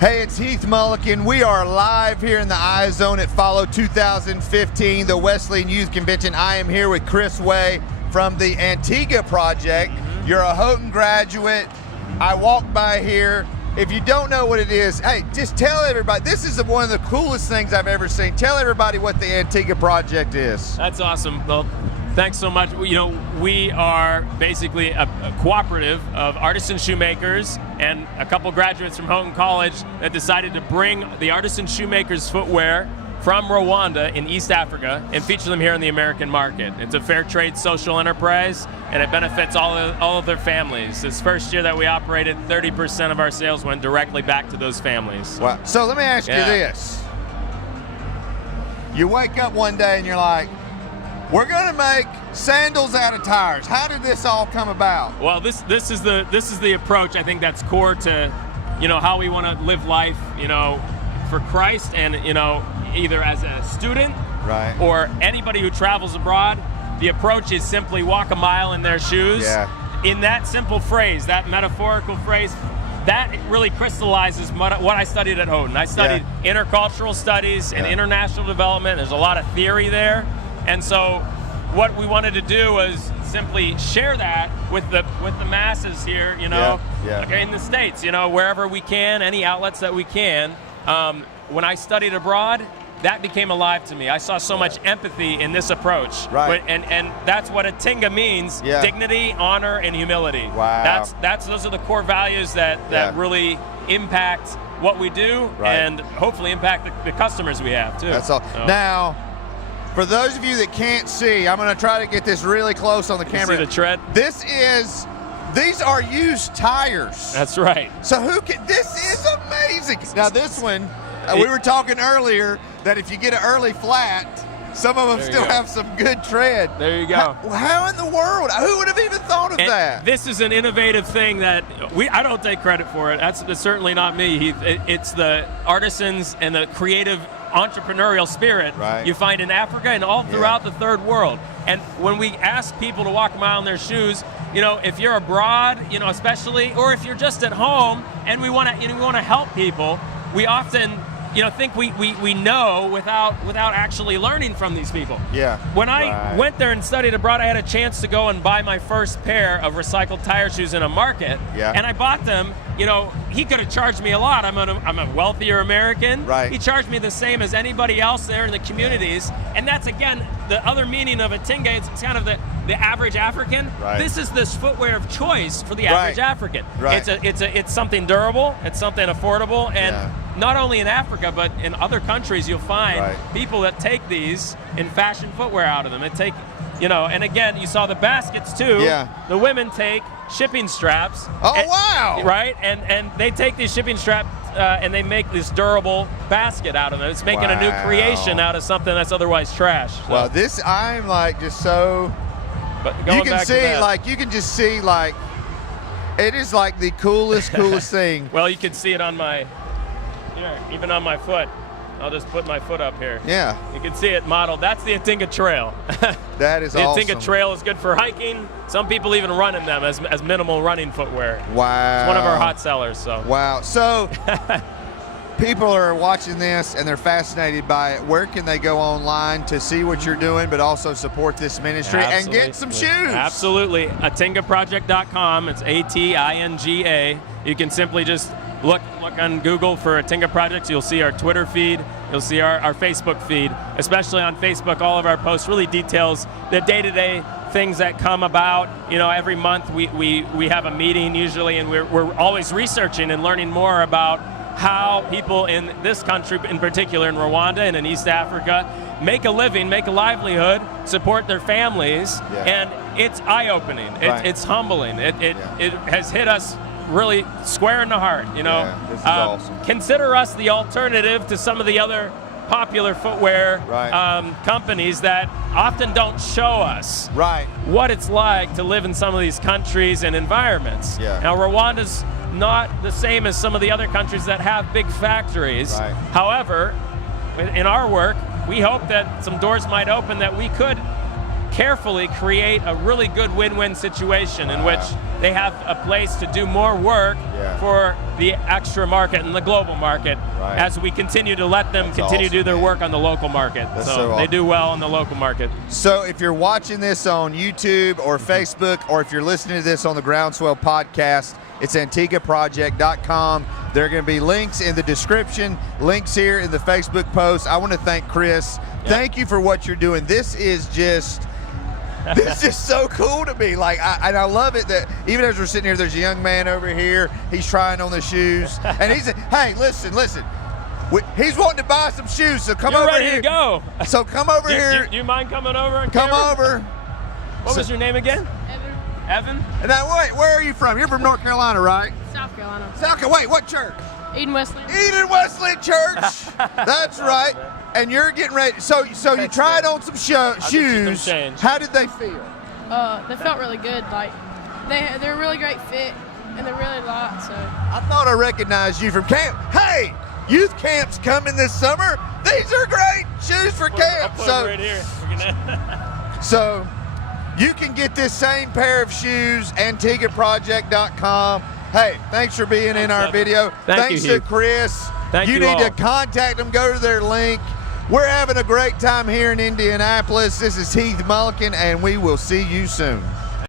Hey, it's Heath Mullikin. We are live here in the iZone at Follow 2015, the Wesleyan Youth Convention. I am here with Chris Way from the Atinga Project. You're a Houghton graduate. I walked by here. If you don't know what it is, hey, just tell everybody. This is one of the coolest things I've ever seen. Tell everybody what the Atinga Project is. That's awesome. Well, thanks so much. You know, we are basically a cooperative of artisan shoemakers and a couple graduates from Houghton College that decided to bring the artisan shoemakers footwear from Rwanda in East Africa and feature them here in the American market. It's a fair trade social enterprise, and it benefits all of their families. This first year that we operated, 30% of our sales went directly back to those families. Wow. So let me ask you this. You wake up one day and you're like, we're going to make sandals out of tires. How did this all come about? Well, this is the approach. I think that's core to, you know, how we want to live life, you know, for Christ, and you know, either as a student or anybody who travels abroad. The approach is simply walk a mile in their shoes. Yeah. In that simple phrase, that metaphorical phrase, that really crystallizes what I studied at Houghton. I studied intercultural studies and international development. There's a lot of theory there. And so what we wanted to do was simply share that with the masses here, you know, in the States, you know, wherever we can, any outlets that we can. When I studied abroad, that became alive to me. I saw so much empathy in this approach. Right. And that's what Atinga means, dignity, honor, and humility. Wow. Those are the core values that really impact what we do and hopefully impact the customers we have too. That's all. So. Now, for those of you that can't see, I'm going to try to get this really close on the camera. See the tread? These are used tires. That's right. So this is amazing. Now this one, we were talking earlier that if you get an early flat, some of them still have some good tread. There you go. How in the world? Who would have even thought of that? This is an innovative thing that I don't take credit for it. That's certainly not me. It's the artisans and the creative entrepreneurial spirit you find in Africa and all throughout the third world. And when we ask people to walk a mile in their shoes, you know, if you're abroad, you know, especially, or if you're just at home and we want to help people, we often, you know, think we know without actually learning from these people. Yeah. When I went there and studied abroad, I had a chance to go and buy my first pair of recycled tire shoes in a market. Yeah. And I bought them. You know, he could have charged me a lot. I'm a wealthier American. Right. He charged me the same as anybody else there in the communities. And that's, again, the other meaning of Atinga. It's kind of the average African. Right. This is this footwear of choice for the average African. Right. It's something durable. It's something affordable. And not only in Africa, but in other countries, you'll find people that take these in fashion footwear out of them. You know, and again, you saw the baskets too. Yeah. The women take shipping straps. Oh, wow. Right? And they take these shipping straps and they make this durable basket out of them. It's making a new creation out of something that's otherwise trash. So. Well, I'm like just so. But you can see, like, you can just see, like, it is like the coolest thing. Well, you can see it on even on my foot. I'll just put my foot up here. Yeah. You can see it modeled. That's the Atinga Trail. That is awesome. The Atinga Trail is good for hiking. Some people even run in them as minimal running footwear. Wow. It's one of our hot sellers. So. Wow. So people are watching this and they're fascinated by it. Where can they go online to see what you're doing, but also support this ministry and get some shoes? Absolutely. Atingaproject.com. It's Atinga. You can simply just look on Google for Atinga Projects. You'll see our Twitter feed. You'll see our Facebook feed. Especially on Facebook, all of our posts really details the day-to-day things that come about. You know, every month we have a meeting usually, and we're always researching and learning more about how people in this country, in particular in Rwanda and in East Africa, make a living, make a livelihood, support their families, and it's eye-opening. It's humbling. It has hit us really square in the heart, you know. Yeah, this is awesome. Consider us the alternative to some of the other popular footwear companies that often don't show us what it's like to live in some of these countries and environments. Now, Rwanda's not the same as some of the other countries that have big factories. However, in our work, we hope that some doors might open that we could carefully create a really good win-win situation in which they have a place to do more work for the extra market and the global market as we continue to let them continue to do their work on the local market. So they do well in the local market. So if you're watching this on YouTube or Facebook, or if you're listening to this on the Groundswell podcast, it's AtingaProject.com. There are going to be links in the description, links here in the Facebook post. I want to thank Chris. Thank you for what you're doing. This is just so cool to me. Like, and I love it that even as we're sitting here, there's a young man over here. He's trying on the shoes, and he said, "Hey, listen. He's wanting to buy some shoes, so come You're over ready here. To go. So come over here. Do you mind coming over and come over? What was your name again? Evan? And now, wait, where are you from? You're from North Carolina, right? South Carolina. Wait, what church? Eden Wesleyan. Eden Wesleyan Church. That's right. And you're getting ready. So you tried on some shoes. How did they feel? They felt really good. Like they're a really great fit, and they're really light. So I thought I recognized you from camp. Hey, youth camp's coming this summer. These are great shoes for camp. So right here. So you can get this same pair of shoes, AtingaProject.com. Hey, thanks for being in our video. Thanks to Chris. You need to contact them, go to their link. We're having a great time here in Indianapolis. This is Heath Mullikin, and we will see you soon.